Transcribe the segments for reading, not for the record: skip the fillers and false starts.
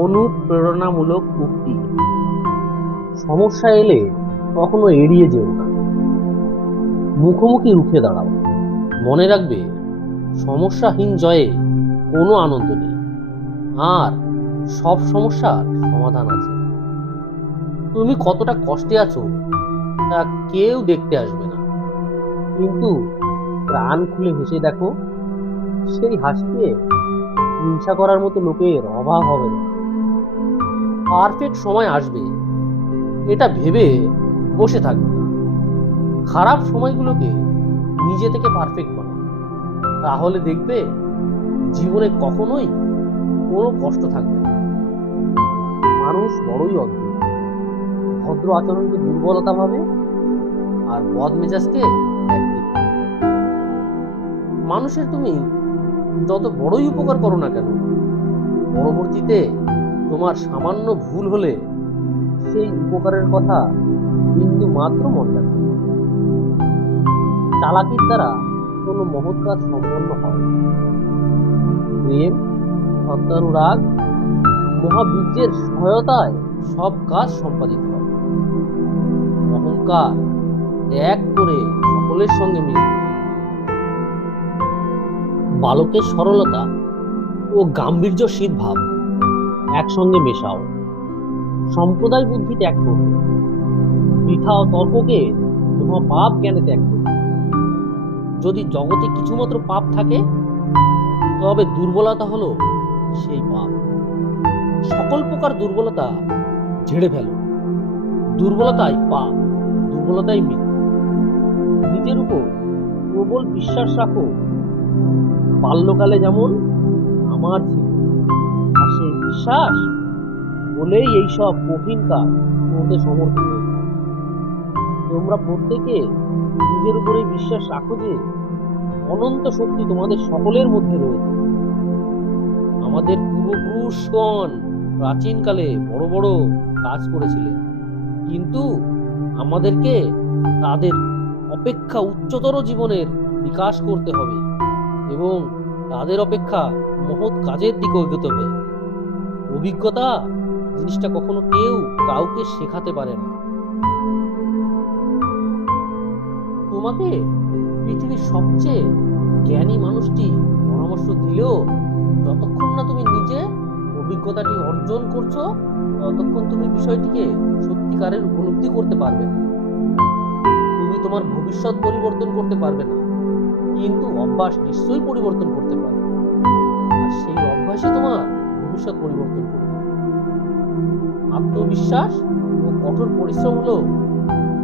অনুপ্রেরণামূলক উক্তি। সমস্যা এলে কখনো এড়িয়ে যেও না, মুখোমুখি রুখে দাঁড়াও। মনে রাখবে, সমস্যাহীন জয়ে কোনো আনন্দ নেই, আর সব সমস্যার সমাধান আছে। তুমি কতটা কষ্টে আছো তা কেউ দেখতে আসবে না, কিন্তু প্রাণ খুলে হেসে দেখো, সেই হাসিতে হিংসা করার মতো লোকের অভাব হবে না। পারফেক্ট সময় আসবে এটা ভেবে বসে থাকবে না। খারাপ সময়গুলোকে নিজে থেকে পারফেক্ট বানাও, তাহলে দেখবে জীবনে কখনোই কোনো কষ্ট থাকবে না। মানুষ বড়ই অদ্ভুত, ভদ্র আচরণকে দুর্বলতা ভাবে, আর বদ মেজাজকে ব্যক্তিত্ব। মানুষের তুমি যত বড়ই উপকার করো না কেন, পরবর্তীতে তোমার সামান্য ভুল হলে সেই উপকারের কথা বিন্দু মাত্র মনে রাখবে না। চালাকির দ্বারা কোনো মহৎ কাজ সম্পন্ন হয় না। প্রেম, সত্যানুরাগ, মহাবীর্যের সহায়তায় সব কাজ সম্পাদিত হয়। অহংকার ত্যাগ করে সকলের সঙ্গে মিশবে। বালকের সরলতা ও গাম্ভীর্যশীল ভাব একসঙ্গে মেশাও। সম্প্রদায় বুদ্ধি ত্যাগ করবে, বৃথা ও তর্ককে মহাপাপ জ্ঞানে ত্যাগ করবে। যদি জগতে কিছুমাত্র পাপ থাকে, তবে দুর্বলতা হলো সেই পাপ। সকল প্রকার দুর্বলতা ঝেড়ে ফেলো। দুর্বলতাই পাপ, দুর্বলতাই মৃত্যু। নিজের উপর প্রবল বিশ্বাস রাখো, বাল্যকালে যেমন আমার ছিল, আর সেই বিশ্বাস বলেই এইসব কঠিন কাজ করতে সমর্থ হয়েছে। তোমরা প্রত্যেকে নিজের উপরেই বিশ্বাস রাখো যে অনন্ত শক্তি তোমাদের সকলের মধ্যে রয়েছে। আমাদের পূর্বপুরুষগণ প্রাচীনকালে বড় বড় কাজ করেছিলেন, কিন্তু আমাদেরকে তাদের অপেক্ষা উচ্চতর জীবনের বিকাশ করতে হবে এবং তাদের অপেক্ষা মহৎ কাজের দিকে এগোতে হবে। অভিজ্ঞতা জিনিসটা কখনো কেউ কাউকে শেখাতে পারে না। তোমাকে পৃথিবীর সবচেয়ে জ্ঞানী মানুষটি পরামর্শ দিলেও যতক্ষণ না তুমি নিজে অভিজ্ঞতাটি অর্জন করছো, ততক্ষণ তুমি বিষয়টিকে সত্যিকারের উপলব্ধি করতে পারবে না। তুমি তোমার ভবিষ্যৎ পরিবর্তন করতে পারবে না, কিন্তু অভ্যাস নিশ্চয়ই পরিবর্তন করতে পারবে, আর সেই অভ্যাসই তোমার ভবিষ্যৎ পরিবর্তন করবে। আত্মবিশ্বাস ও কঠোর পরিশ্রম হলো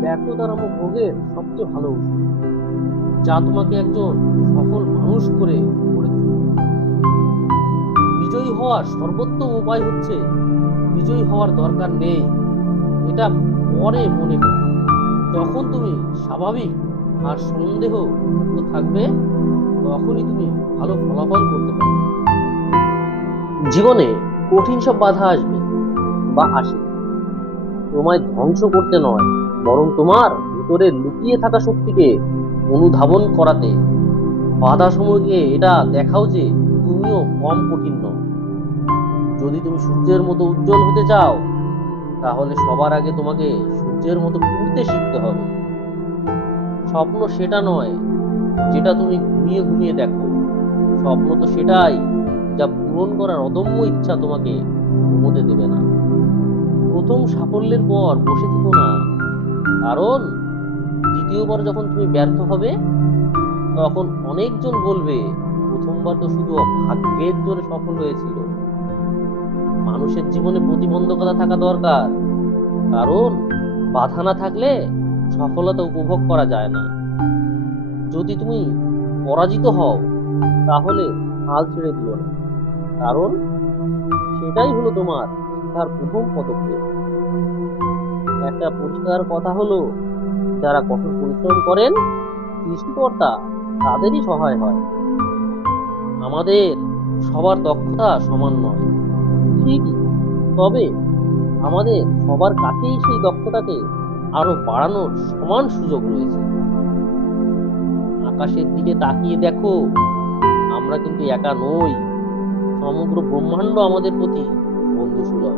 ব্যর্থতা নামক রোগের সবচেয়ে ভালো ওষুধ, যা তোমাকে একজন সফল মানুষ করে গড়ে তুলবে। বিজয়ী হওয়ার সর্বোত্তম উপায় হচ্ছে বিজয়ী হওয়ার দরকার নেই এটা পরে মনে করো। যখন তুমি স্বাভাবিক আর সন্দেহ মুক্ত থাকবে, তখনই তুমি ভালো ফলাফল করতে পারবে। জীবনে কঠিন সব বাধা আসবে বা আসে তোমায় ধ্বংস করতে নয়, বরং তোমার ভিতরে লুকিয়ে থাকা শক্তিকে অনুধাবন করাতে। বাধা সমূহকে এটা দেখাও যে তুমিও কম কঠিন নও। যদি তুমি সূর্যের মতো উজ্জ্বল হতে চাও, তাহলে সবার আগে তোমাকে সূর্যের মতো উড়তে শিখতে হবে। স্বপ্ন সেটা নয় যেটা তুমি ঘুমিয়ে ঘুমিয়ে দেখো, স্বপ্ন তো সেটাই যা পূরণ করার অদম্য ইচ্ছা তোমাকে ঘুমোতে দেবে না। প্রথম সাফল্যের পর বসে থেকো না, কারণ দ্বিতীয়বার যখন তুমি ব্যর্থ হবে, তখন অনেকজন বলবে প্রথমবার তো শুধু ভাগ্যের জোরে সফল হয়েছিল। মানুষের জীবনে প্রতিবন্ধকতা থাকা দরকার, কারণ বাধা না থাকলে সফলতা উপভোগ করা যায় না। যদি তুমি পরাজিত হও, তাহলে হাল ছেড়ে দিও না, কারণ সেটাই হলো তোমার শেখার প্রথম পদক্ষেপ। একটা পরিষ্কার কথা হলো, যারা কঠোর পরিশ্রম করেন, সৃষ্টিকর্তা তাদেরই সহায় হয়। আমাদের সবার দক্ষতা সমান নয় ঠিকই, তবে আমাদের সবার কাছেই সেই দক্ষতাকে আরো বাড়ানোর সমান সুযোগ রয়েছে। আকাশের দিকে তাকিয়ে দেখো, আমরা কিন্তু একা নই, সমগ্র ব্রহ্মাণ্ড আমাদের প্রতি বন্ধু। সুলভ।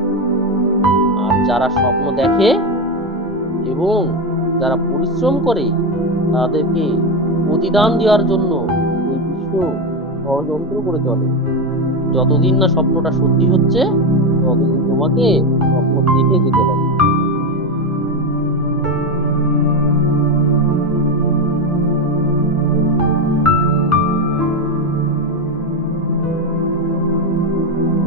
আর যারা স্বপ্ন দেখে এবং যারা পরিশ্রম করে তাদেরকে প্রতিদান দেওয়ার জন্য এই বিশ্ব ষড়যন্ত্র করে চলে। যতদিন না স্বপ্নটা সত্যি হচ্ছে ততদিন তোমাকে স্বপ্ন দেখে যেতে হবে।